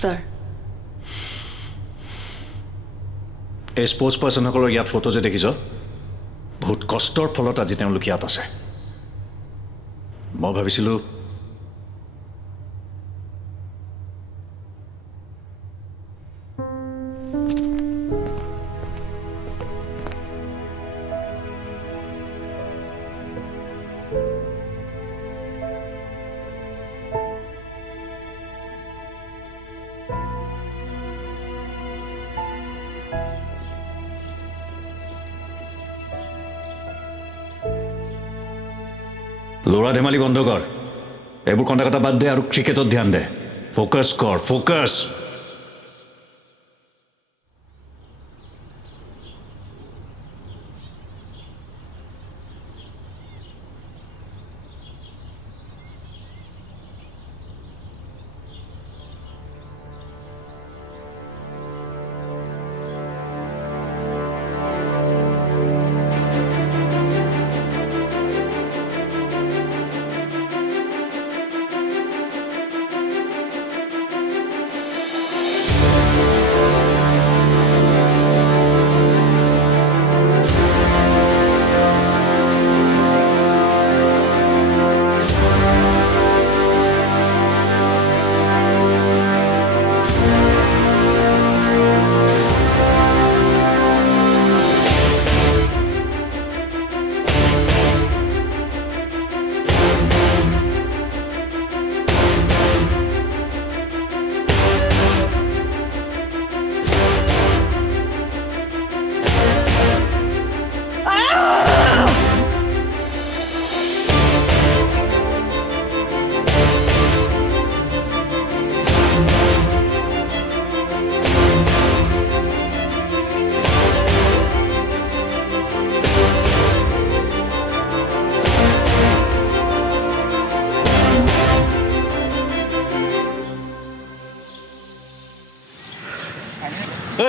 Sir এই sports পাৰ্চনসকলৰ ইয়াত photo যে দেখিছ বহুত কষ্টৰ ফলত আজি তেওঁলোক ইয়াত আছে মই ভাবিছিলোঁ ল'ৰা ধেমালি বন্ধ কৰ এইবোৰ কন্দা কটা বাদ দে আৰু ক্ৰিকেটত ধ্যান দে ফ'কাছ কৰ ফ'কাছ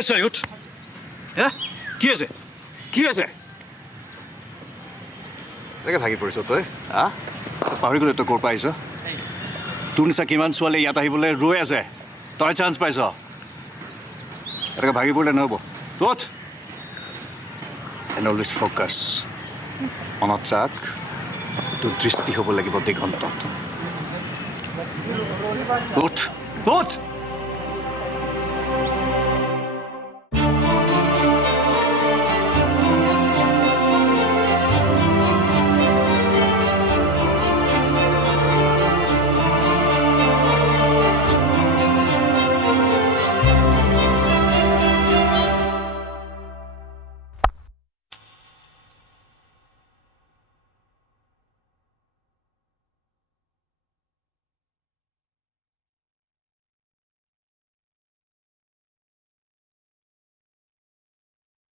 Salut. Hä? কি আছে? কি আছে? তাকে ভাগি পৰিছ তই হা পাহৰি গ'লে তই ক'ৰ পৰা আহিছ তোৰ নিচিনা কিমান ছোৱালী ইয়াত আহিবলৈ ৰৈ আছে তই চান্স পাইছ এনেকৈ ভাগি পৰিলে নহ'ব তোত এণ্ড অলৱেজ ফ'কাছ মনত ৰাখ তোৰ দৃষ্টি হ'ব লাগিব দিগন্তত তোত